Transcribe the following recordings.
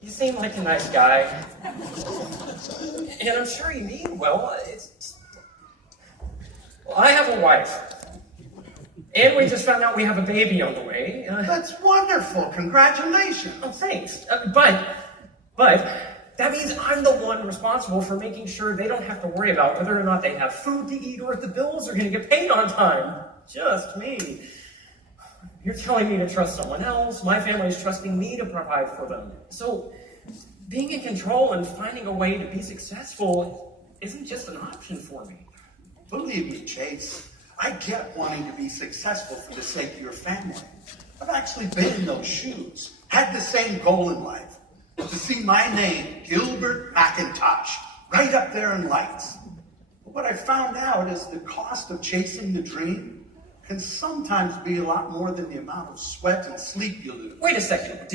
You seem like a nice guy. And I'm sure you mean well. Well, I have a wife. And we just found out we have a baby on the way. That's wonderful. Congratulations. Oh, thanks. But that means I'm the one responsible for making sure they don't have to worry about whether or not they have food to eat or if the bills are going to get paid on time. Just me. You're telling me to trust someone else. My family's trusting me to provide for them. So being in control and finding a way to be successful isn't just an option for me. Believe me, Chase, I get wanting to be successful for the sake of your family. I've actually been in those shoes, had the same goal in life, to see my name, Gilbert McIntosh, right up there in lights. But what I found out is the cost of chasing the dream can sometimes be a lot more than the amount of sweat and sleep you lose. Wait a second.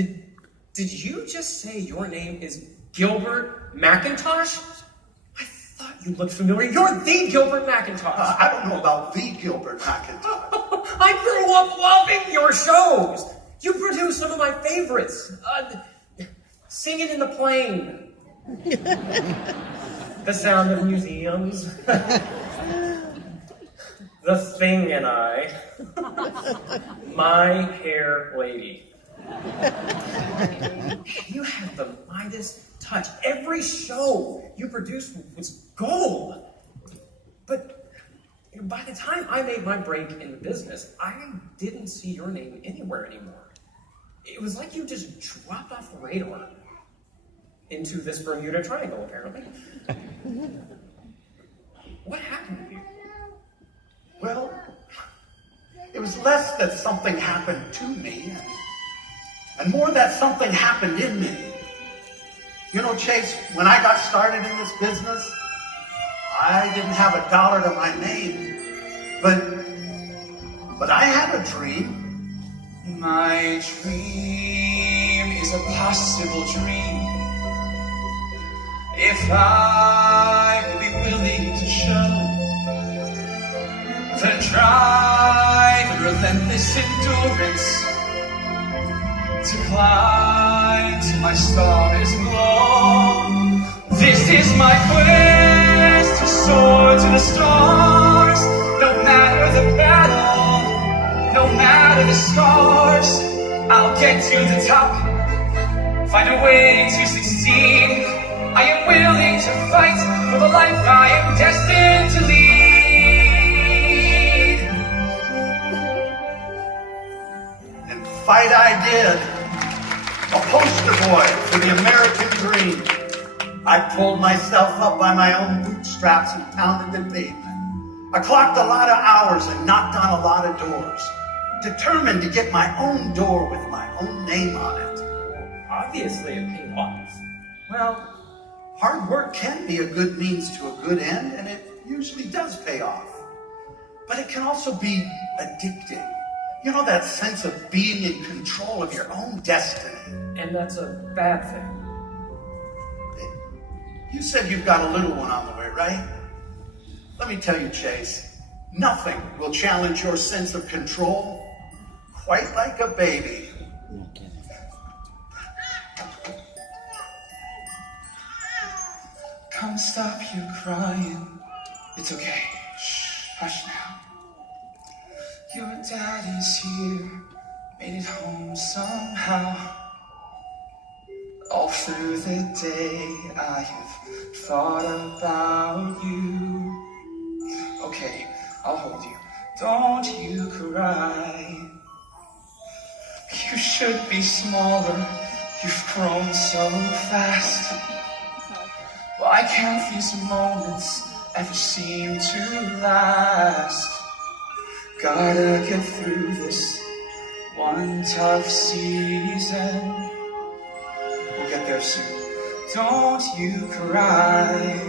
Did you just say your name is Gilbert McIntosh? I thought you looked familiar. You're the Gilbert McIntosh. I don't know about the Gilbert McIntosh. I grew up loving your shows. You produced some of my favorites. Singing in the Plane. The Sound of Museums. The Thing and I. My Hair Lady. You had the Midas touch. Every show you produced was gold. But by the time I made my break in the business, I didn't see your name anywhere anymore. It was like you just dropped off the radar into this Bermuda Triangle, apparently. What happened to you? Well, it was less that something happened to me, and more that something happened in me. You know, Chase, when I got started in this business, I didn't have a dollar to my name, but I had a dream. My dream is a possible dream. If I will be willing to show the drive and relentless endurance to climb to my stars glow. This is my quest to soar to the stars. No matter the battle, no matter the scars, I'll get to the top, find a way to succeed. I am willing to fight for the life I am destined to lead. And fight I did. A poster boy for the American dream. I pulled myself up by my own bootstraps and pounded the pavement. I clocked a lot of hours and knocked on a lot of doors, determined to get my own door with my own name on it. Obviously, it paid off. Well, hard work can be a good means to a good end, and it usually does pay off. But it can also be addicting. You know, that sense of being in control of your own destiny. And that's a bad thing. You said you've got a little one on the way, right? Let me tell you, Chase, nothing will challenge your sense of control quite like a baby. Come stop your crying. It's okay. Shh, hush now. Your daddy's here, made it home somehow. All through the day I have thought about you. Okay, I'll hold you. Don't you cry. You should be smaller. You've grown so fast. Why can't these moments ever seem to last? Gotta get through this one tough season. We'll get there soon. Don't you cry,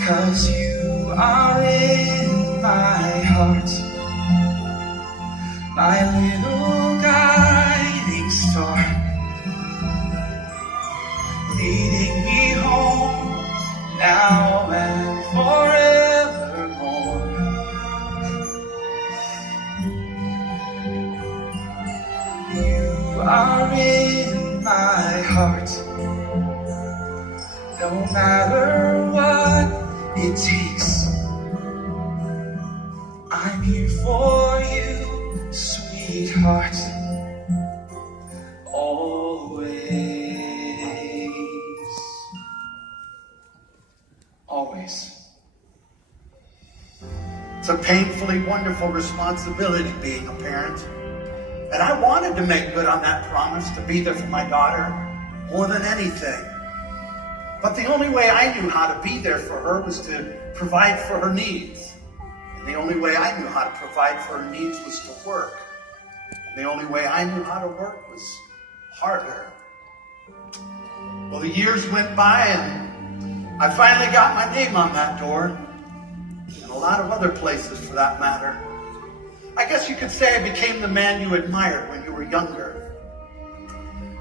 'cause you are in my heart. My little guiding star, leading me home now and forevermore. You are in my heart. no matter what it takes. I'm here for you, sweetheart, always. Always. It's a painfully wonderful responsibility being a parent. And I wanted to make good on that promise to be there for my daughter more than anything. But the only way I knew how to be there for her was to provide for her needs. And the only way I knew how to provide for her needs was to work. And the only way I knew how to work was harder. Well, the years went by and I finally got my name on that door. And a lot of other places for that matter. I guess you could say I became the man you admired when you were younger.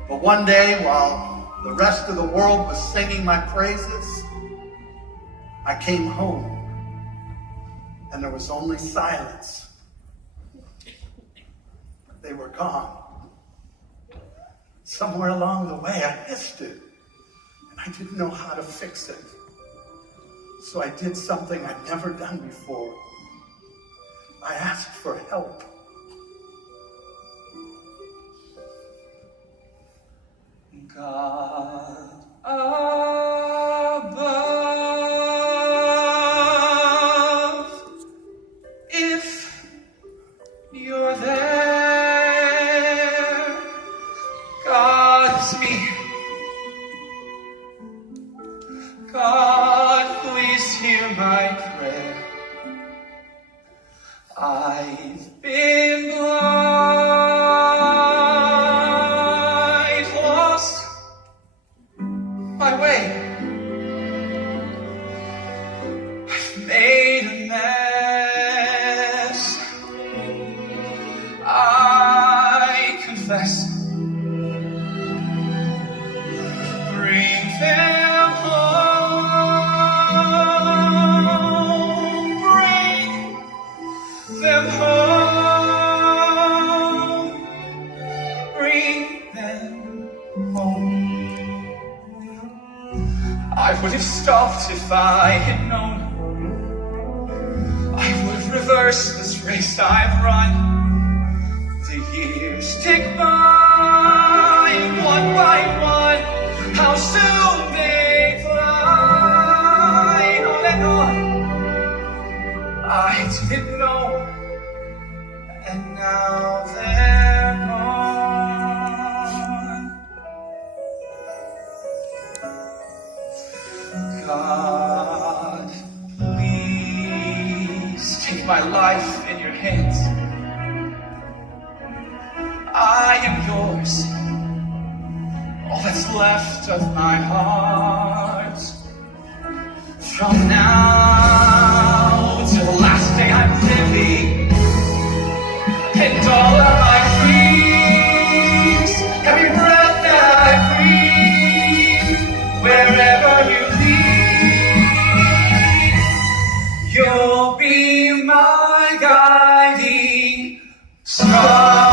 But one day, while the rest of the world was singing my praises, I came home, and there was only silence. They were gone. Somewhere along the way, I missed it, and I didn't know how to fix it. So I did something I'd never done before. I asked for help. God above, if you're there, God is me. God, please hear my prayer. I've been blind, lost my way. I've made a mess. I confess. Bring them home. Bring them home. Bring them home. I would have stopped if I had known. I would have reversed this race I've run. The years tick by, one by one. How soon they fly, on and on. I didn't know, and now they're gone. God, please take my life in your hands. I am yours, all that's left of my heart. From now till the last day I'm living, and all of my dreams, every breath that I breathe, wherever you lead, you'll be my guiding star.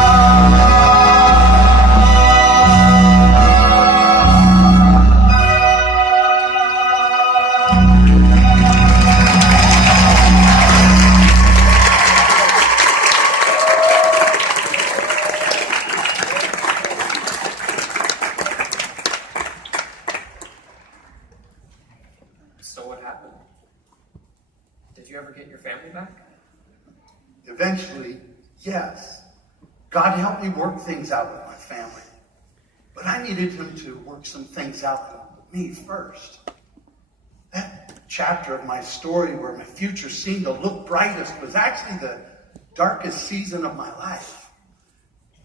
So what happened? Did you ever get your family back? Eventually, yes. God helped me work things out with my family. But I needed him to work some things out with me first. That chapter of my story where my future seemed to look brightest was actually the darkest season of my life.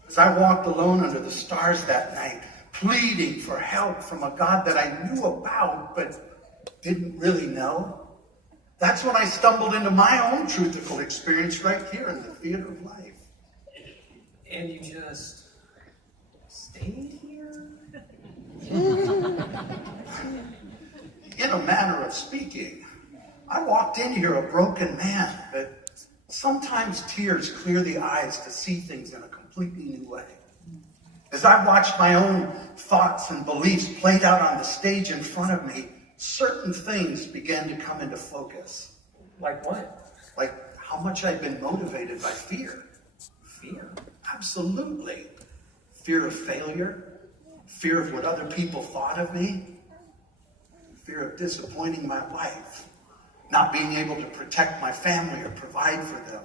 As I walked alone under the stars that night, pleading for help from a God that I knew about but didn't really know, that's when I stumbled into my own truthical experience right here in the theater of life. And you just stayed here? In a manner of speaking, I walked in here a broken man, but sometimes tears clear the eyes to see things in a completely new way. As I watched my own thoughts and beliefs played out on the stage in front of me, certain things began to come into focus. Like what? Like how much I'd been motivated by fear. Fear. Absolutely. Fear of failure, fear of what other people thought of me, fear of disappointing my wife, not being able to protect my family or provide for them,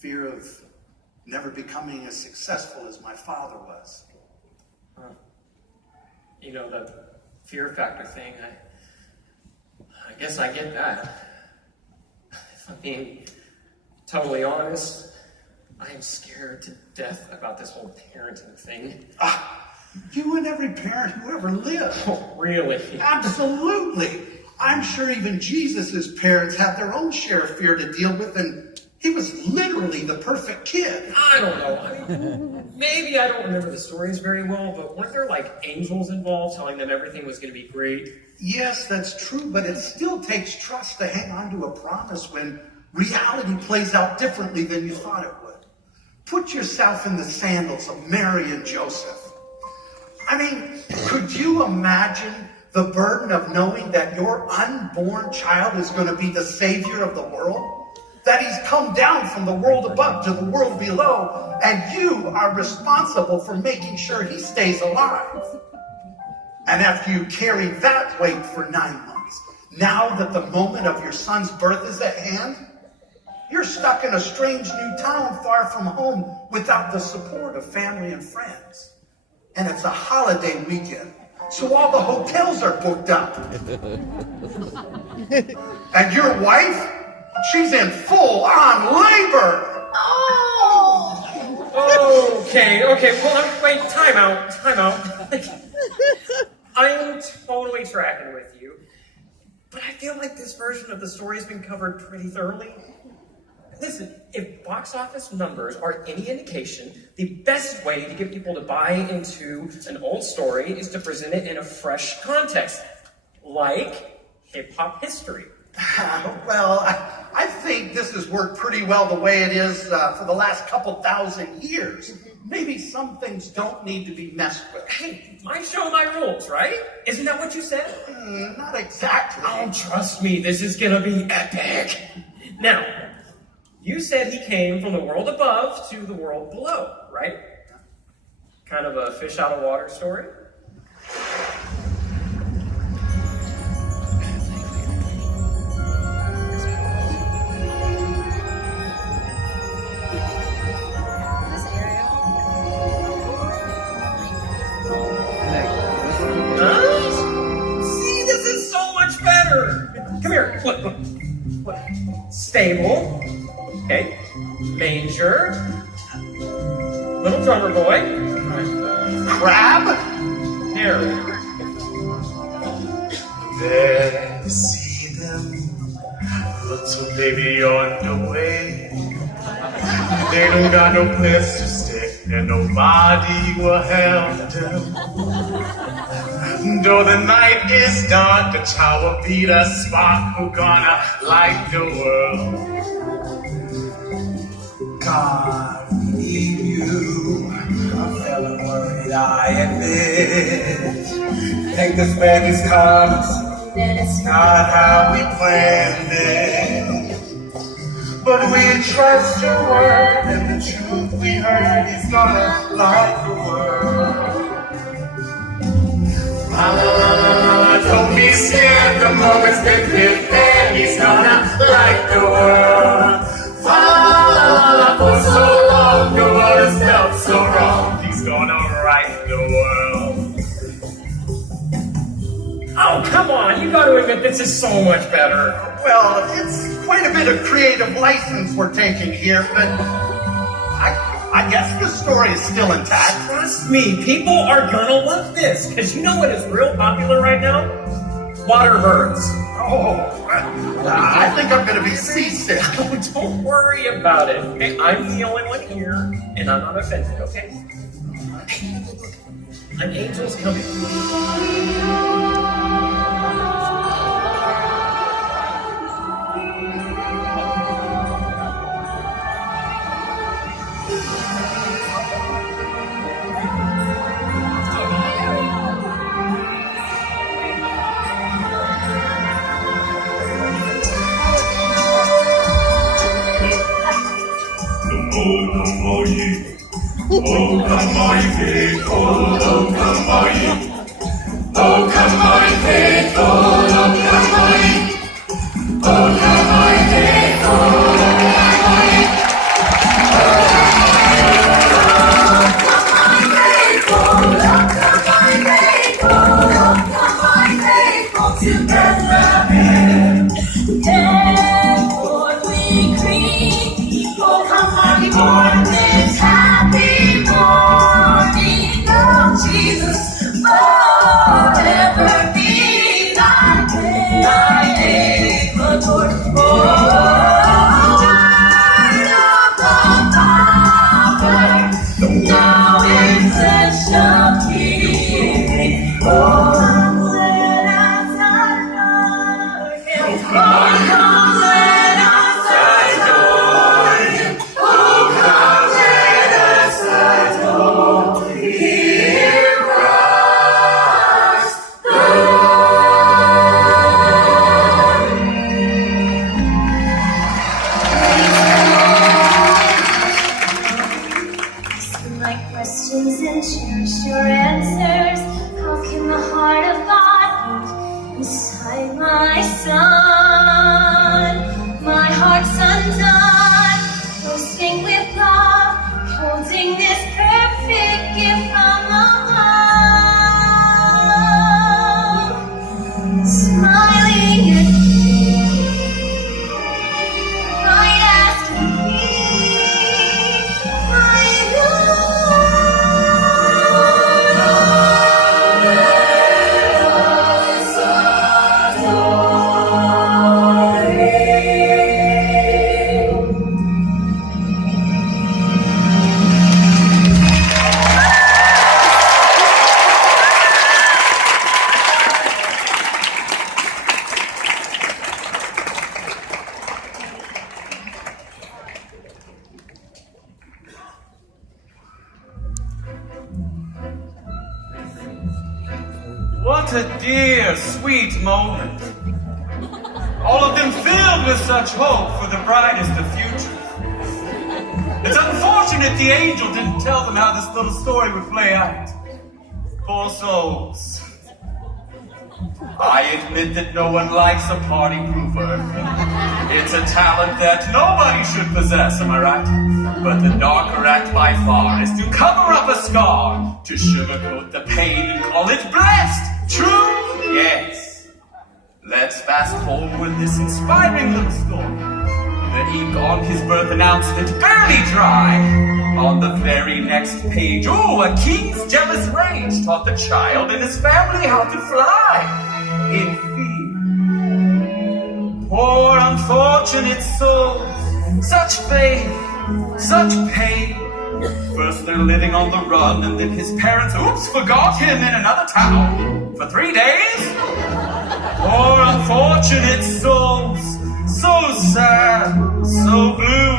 fear of never becoming as successful as my father was. You know, the fear factor thing, I guess I get that. If I'm being totally honest, I am scared to death about this whole parenting thing. You and every parent who ever lived. Oh, really? Absolutely. I'm sure even Jesus' parents had their own share of fear to deal with, and he was literally the perfect kid. I don't know. I mean, maybe I don't remember the stories very well, but weren't there like angels involved telling them everything was going to be great? Yes, that's true, but it still takes trust to hang on to a promise when reality plays out differently than you thought it would. Put yourself in the sandals of Mary and Joseph. I mean, could you imagine the burden of knowing that your unborn child is going to be the savior of the world? That he's come down from the world above to the world below, and you are responsible for making sure he stays alive. And after you carry that weight for 9 months, now that the moment of your son's birth is at hand, you're stuck in a strange new town far from home without the support of family and friends. And it's a holiday weekend, so all the hotels are booked up. And your wife, she's in full-on labor. Okay, well, wait, time out. I'm totally tracking with you, but I feel like this version of the story has been covered pretty thoroughly. Listen, if box office numbers are any indication, the best way to get people to buy into an old story is to present it in a fresh context, like hip-hop history. Well, I think this has worked pretty well the way it is for the last couple thousand years. Maybe some things don't need to be messed with. Hey, my show, my rules, right? Isn't that what you said? Not exactly. Oh, trust me, this is gonna be epic. Now, you said he came from the world above to the world below, right? Kind of a fish out of water story? See, this is so much better. Come here. Look. Stable. Okay. Manger. Little drummer boy. Crab? Here. There, see them, little baby on the way. They don't got no place to stay, and nobody will help them. Though the night is dark, the child will be the spark who gonna light the world. God, we need you. I'm feeling worried, I admit. Think this madness comes, and it's not how we planned it. But we trust your word, and the truth we heard is gonna light the world. Don't be scared, the moment's been prepared, he's gonna light the world. For so long, the world has felt so wrong, he's gonna right the world. Oh, come on, you gotta admit this is so much better. Well, it's quite a bit of creative license we're taking here, but I guess the story is still intact. Trust me, people are gonna love this, because you know what is real popular right now? Water birds. Oh, I think I'm going to be seasick. Oh, don't worry about it. Okay, I'm the only one here, and I'm not offended, okay? Hey, look. An angel's coming. my faithful, oh come all ye. Oh come my faithful, oh come all ye. Oh come my faithful, oh come all ye. Therefore we greet, oh come happy morning, this happy morning, oh Jesus, forever be thy name, adored. Oh, word of the Father, now in such a King. Oh, let us adore him. Oh, come, let us adore him. Oh, come, let us adore him. Hear us, Listen my questions and cherish your answers. How can the heart of God beat inside my son? My heart's undone, bursting with love, holding this perfect gift from above. Smiling at me, right asking me, my What a dear, sweet moment. All of them filled with such hope for the brightest of futures. It's unfortunate the angel didn't tell them how this little story would play out. Poor souls. I admit that no one likes a party pooper. It's a talent that nobody should possess, am I right? But the darker act by far is to cover up a scar, to sugarcoat the pain and call it blessed. True? Yes. Let's fast forward this inspiring little story. The ink on his birth announcement barely dry. On the very next page, oh, a king's jealous rage taught the child and his family how to fly in fear. Poor unfortunate souls, such faith, such pain. First they're living on the run, and then his parents, oops, forgot him in another town for 3 days. Poor unfortunate souls, so sad, so blue.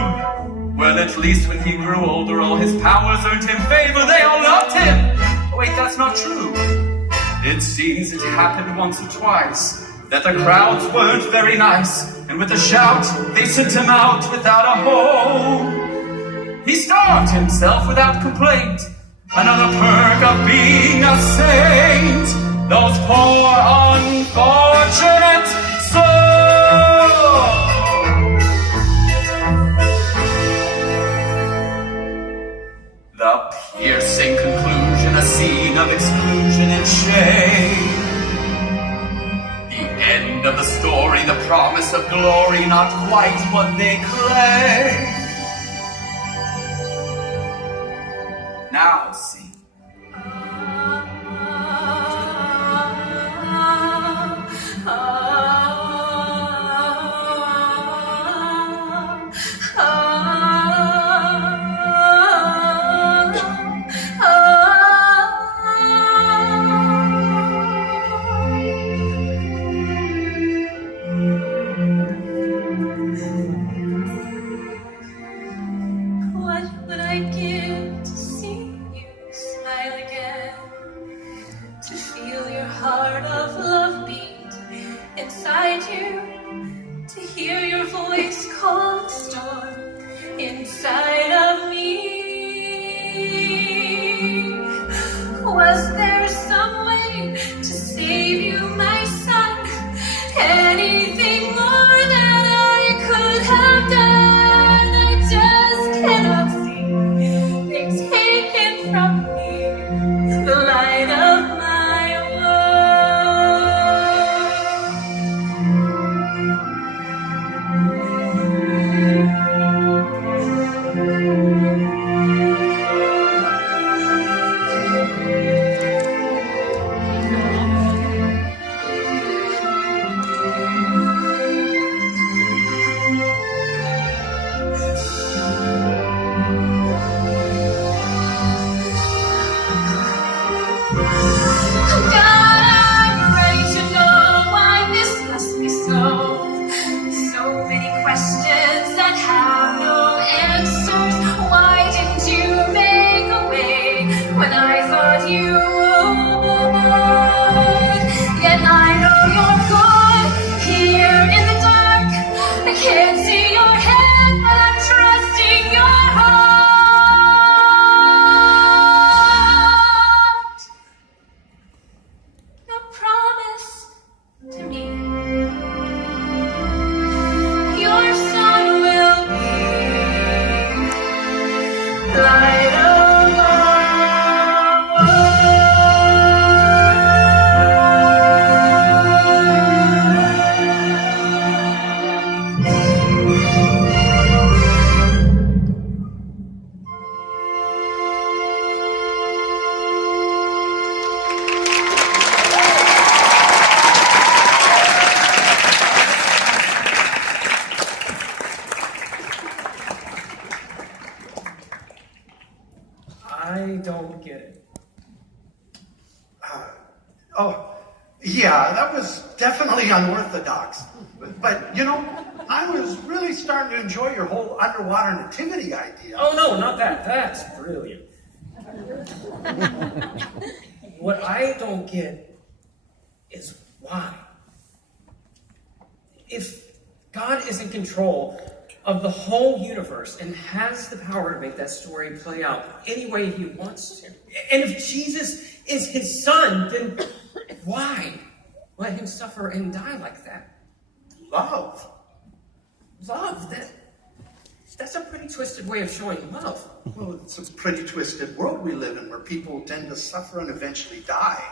Well, at least when he grew older, all his powers earned him favor. They all loved him. Oh, wait, that's not true. It seems it happened once or twice that the crowds weren't very nice, and with a shout, they sent him out without a home. He starved himself without complaint, another perk of being a saint. Those poor unfortunate souls. The piercing conclusion, a scene of exclusion and shame. The end of the story, the promise of glory, not quite what they claim. Now see. What would I give to see you smile again? To feel your heart of love beat inside you, to hear your voice calm the storm inside of me. God, I'm ready to know why this must be so. So many questions that have no answers. Why didn't you make a way when I thought you would? Yet I know you're good here in the dark. I can't see your hand, but I'm trusting your heart. Now promise to me your son will be light of our I don't get it. Oh, yeah, that was definitely unorthodox. But, you know, I was really starting to enjoy your whole underwater nativity idea. Oh no, not that. That's brilliant. What I don't get is why. If God is in control of the whole universe and has the power to make that story play out any way he wants to, and if Jesus is his son, then why let him suffer and die like that? Love. Love, that's a pretty twisted way of showing love. Well, it's a pretty twisted world we live in where people tend to suffer and eventually die.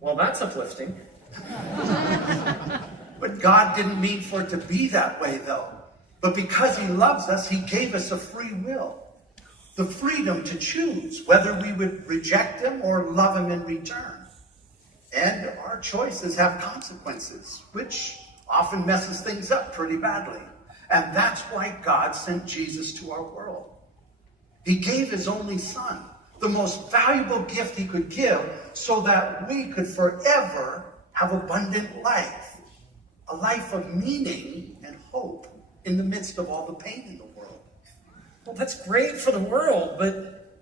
Well, that's uplifting. But God didn't mean for it to be that way, though. But because he loves us, he gave us a free will. The freedom to choose whether we would reject him or love him in return. And our choices have consequences, which often messes things up pretty badly. And that's why God sent Jesus to our world. He gave his only son, the most valuable gift he could give, so that we could forever have abundant life. A life of meaning and hope in the midst of all the pain in the world. Well, that's great for the world, but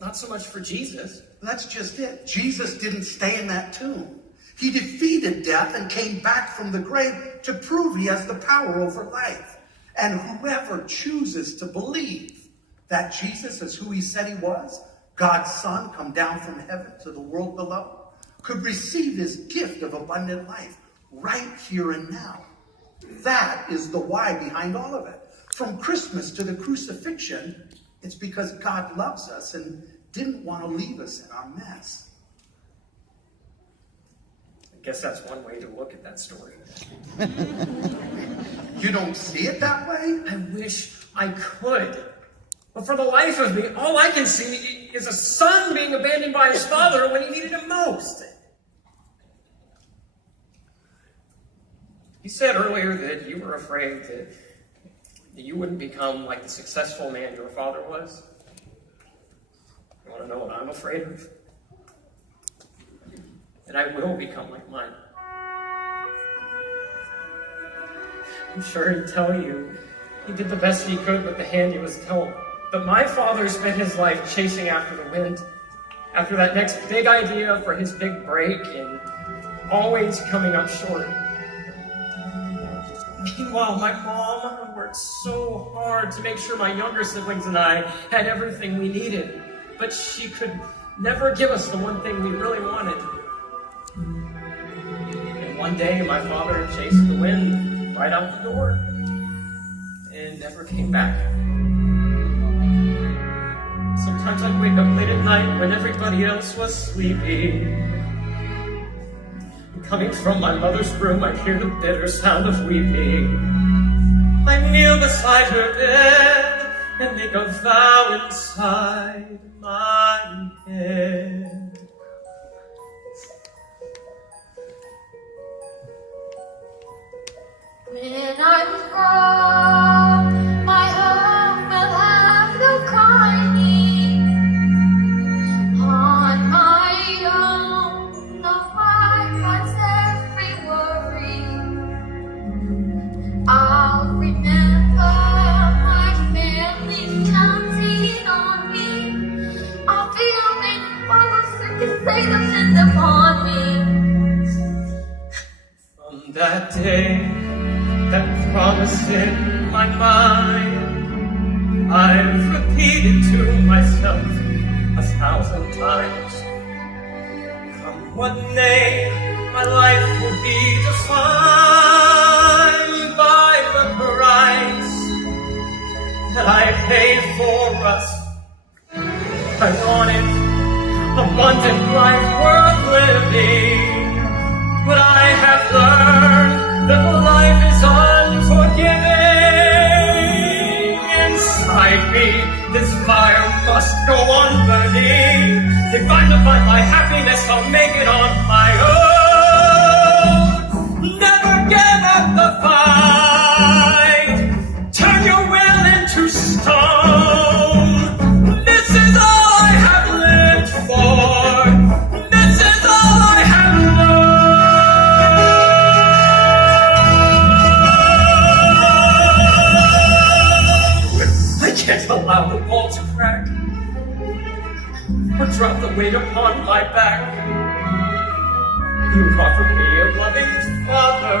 not so much for Jesus. That's just it. Jesus didn't stay in that tomb. He defeated death and came back from the grave to prove he has the power over life. And whoever chooses to believe that Jesus is who he said he was, God's son come down from heaven to the world below, could receive his gift of abundant life right here and now. That is the why behind all of it. From Christmas to the crucifixion, it's because God loves us and didn't want to leave us in our mess. I guess that's one way to look at that story. You don't see it that way? I wish I could. But for the life of me, all I can see is a son being abandoned by his father when he needed him most. You said earlier that you were afraid that you wouldn't become like the successful man your father was. You want to know what I'm afraid of? That I will become like mine. I'm sure he'd tell you he did the best he could with the hand he was dealt. But my father spent his life chasing after the wind, after that next big idea for his big break, and always coming up short. Meanwhile, my mom worked so hard to make sure my younger siblings and I had everything we needed, but she could never give us the one thing we really wanted. And one day, my father chased the wind right out the door and never came back. Sometimes I'd wake up late at night when everybody else was sleeping. Coming from my mother's room, I'd hear the bitter sound of weeping. I'd kneel beside her bed and make a vow inside my head. When I'm grown, my home will have no crying on my own. they depend upon me. From that day, that promise in my mind, I've repeated to myself 1,000 times. Come what may, my life will be defined by the price that I paid for us. I wanted abundant life worth living, but I have learned that life is unforgiving. Inside me, this fire must go on burning. If I'm to find my happiness, I'll make it on my own. Never give up the fight. Turn your will into stone. This is all I have lived for. This is all I have known. I can't allow the wall to crack or drop the weight upon my back. You offered me a loving father,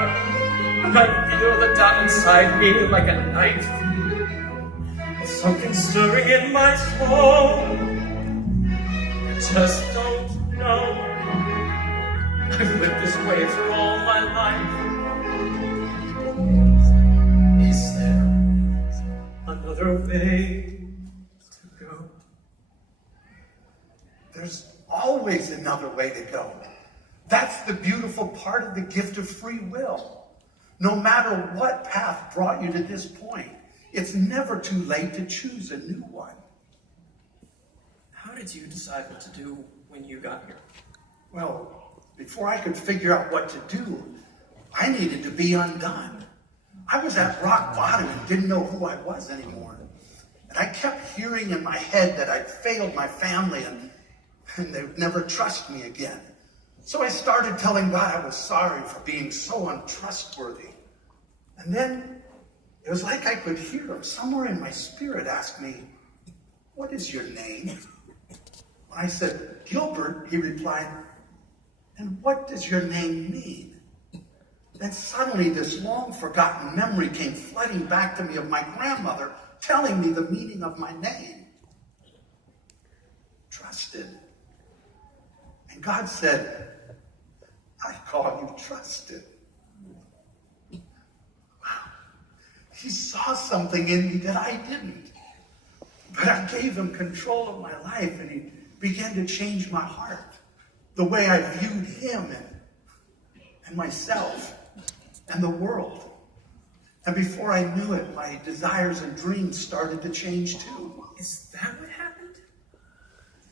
and I feel the doubt inside me like a knife. Something stirring in my soul. I just don't know. I've lived this way for all my life. Is there another way to go? There's always another way to go. That's the beautiful part of the gift of free will. No matter what path brought you to this point, it's never too late to choose a new one. How did you decide what to do when you got here? Well, before I could figure out what to do, I needed to be undone. I was at rock bottom and didn't know who I was anymore. And I kept hearing in my head that I'd failed my family and they would never trust me again. So I started telling God I was sorry for being so untrustworthy. And then it was like I could hear him somewhere in my spirit ask me, "What is your name?" When I said, "Gilbert," he replied, "And what does your name mean?" Then suddenly this long-forgotten memory came flooding back to me of my grandmother telling me the meaning of my name. Trusted. And God said, "I call you trusted." Wow. He saw something in me that I didn't. But I gave him control of my life, and he began to change my heart, the way I viewed him and myself and the world. And before I knew it, my desires and dreams started to change too. Is that what happened?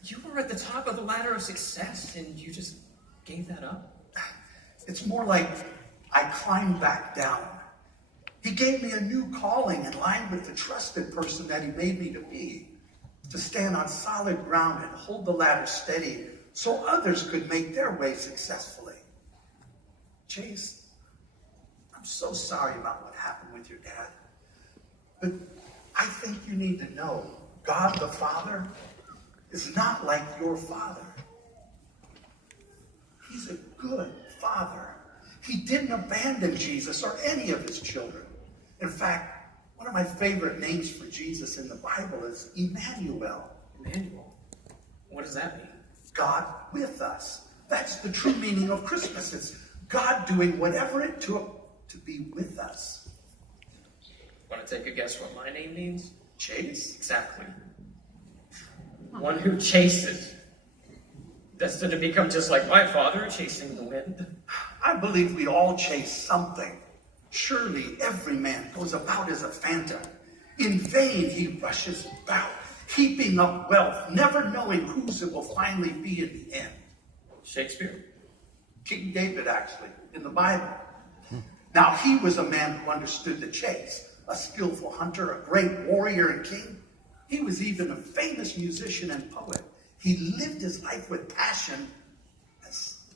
You were at the top of the ladder of success and you just gave that up? It's more like I climbed back down. He gave me a new calling in line with the trusted person that he made me to be, to stand on solid ground and hold the ladder steady so others could make their way successfully. Chase, I'm so sorry about what happened with your dad, but I think you need to know God the Father is not like your father. He's a good father. He didn't abandon Jesus or any of his children. In fact, one of my favorite names for Jesus in the Bible is Emmanuel. Emmanuel? What does that mean? God with us. That's the true meaning of Christmas. It's God doing whatever it took to be with us. Want to take a guess what my name means? Chase? Exactly. One who chases. Destined to become just like my father, chasing the wind. I believe we all chase something. Surely every man goes about as a phantom. In vain he rushes about, heaping up wealth, never knowing whose it will finally be in the end. Shakespeare? King David, actually, in the Bible. Now, he was a man who understood the chase, a skillful hunter, a great warrior and king. He was even a famous musician and poet. He lived his life with passion, and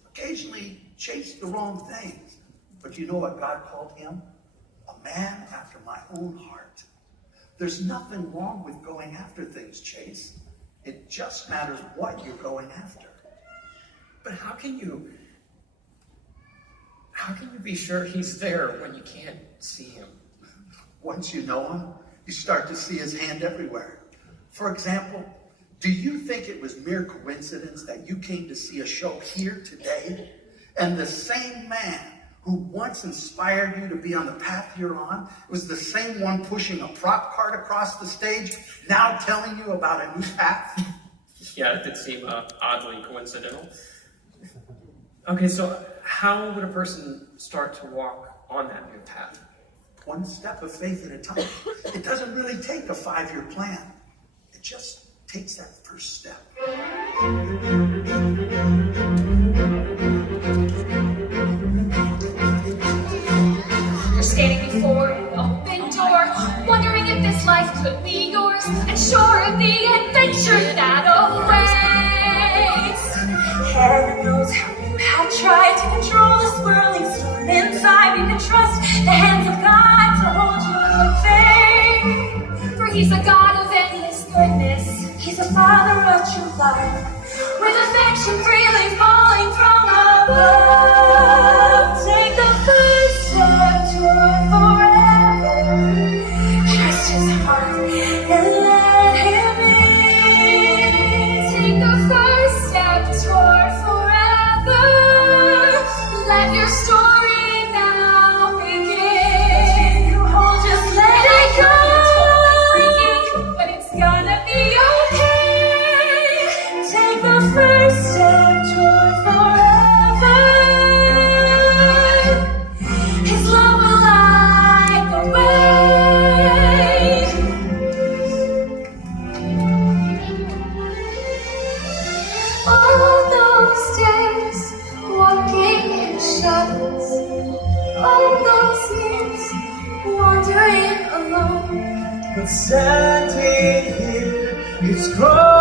occasionally chased the wrong things. But you know what God called him? A man after my own heart. There's nothing wrong with going after things, Chase. It just matters what you're going after. But how can you be sure he's there when you can't see him? Once you know him, you start to see his hand everywhere. For example, do you think it was mere coincidence that you came to see a show here today, and the same man who once inspired you to be on the path you're on was the same one pushing a prop cart across the stage, now telling you about a new path? Yeah, it did seem oddly coincidental. Okay, so how would a person start to walk on that new path? One step of faith at a time. It doesn't really take a 5-year plan. It just takes that first step. You're standing before an open door, wondering if this life could be yours, and sure of the adventure that awaits. Heaven knows how you have tried to control the swirling storm inside. You can trust the hands of God to hold you in faith. For He's a God of endless goodness. He's a Father of true love, with affection freely falling from above. Take the first step toward forever. Trust His heart and let Him in. Take the first step toward forever. Let your story now begin. You hold, just let it go. But it's gonna be okay. Take the first step toward forever. His love will light the way. All those days walking in shadows, all those years wandering alone. But standing here, it's growing.